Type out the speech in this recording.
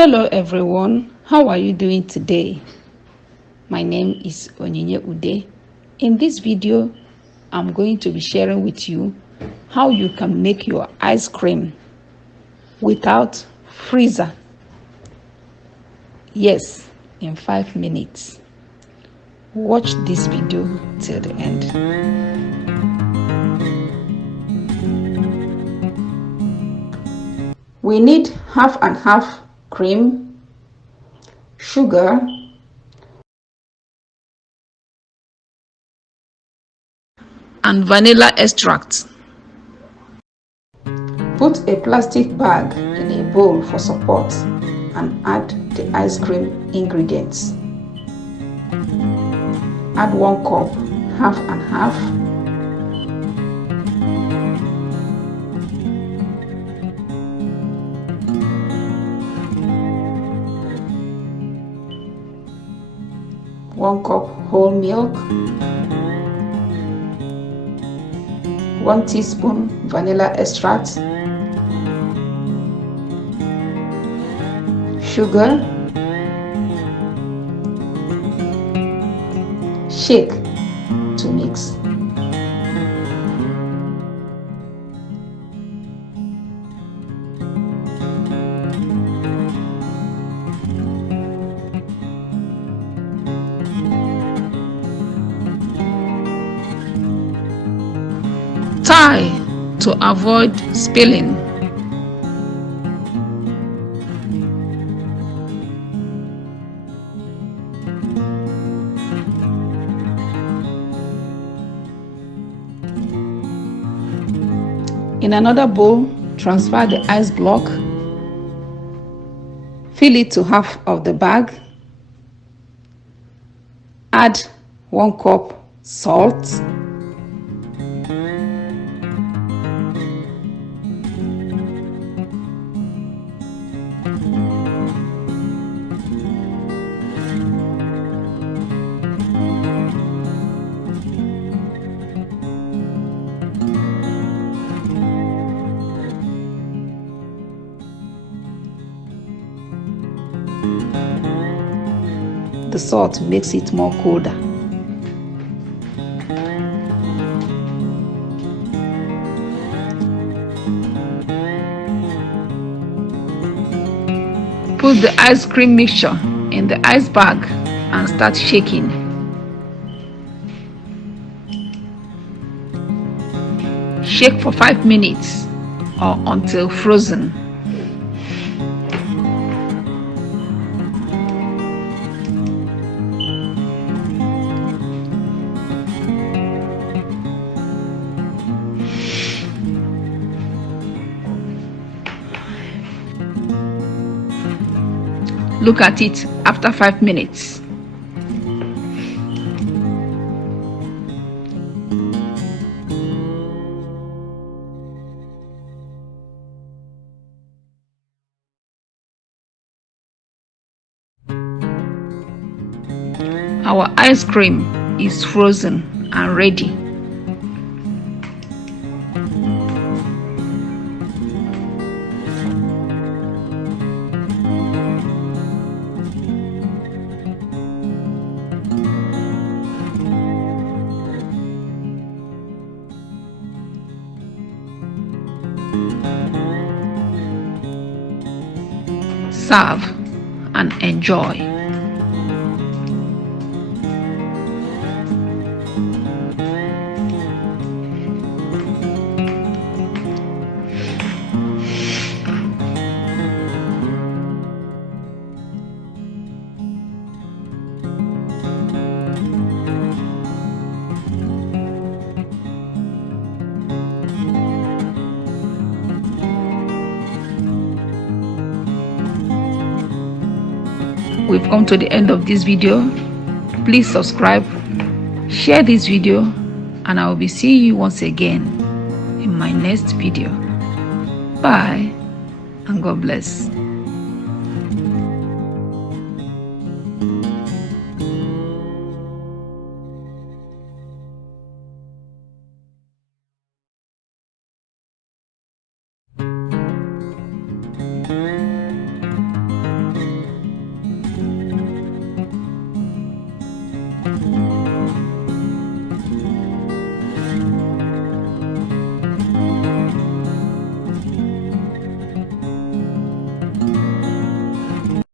Hello everyone, how are you doing today? My name is Onyinye Ude. In this video, I'm going to be sharing with you how you can make your ice cream without freezer. Yes, in 5 minutes. Watch this video till the end. We need half and half cream, sugar, and vanilla extract. Put a plastic bag in a bowl for support and add the ice cream ingredients. Add 1 cup, half and half. One cup whole milk, 1 teaspoon vanilla extract, sugar, shake to mix. Tie to avoid spilling. In another bowl, transfer the ice block. Fill it to half of the bag. Add 1 cup salt. The salt makes it more colder. Put the ice cream mixture in the ice bag and start shaking. Shake for 5 minutes or until frozen. Look at it after 5 minutes. Our ice cream is frozen and ready. Serve and enjoy. We've come to the end of this video. Please subscribe, share this video, and I will be seeing you once again in my next video. Bye and God bless.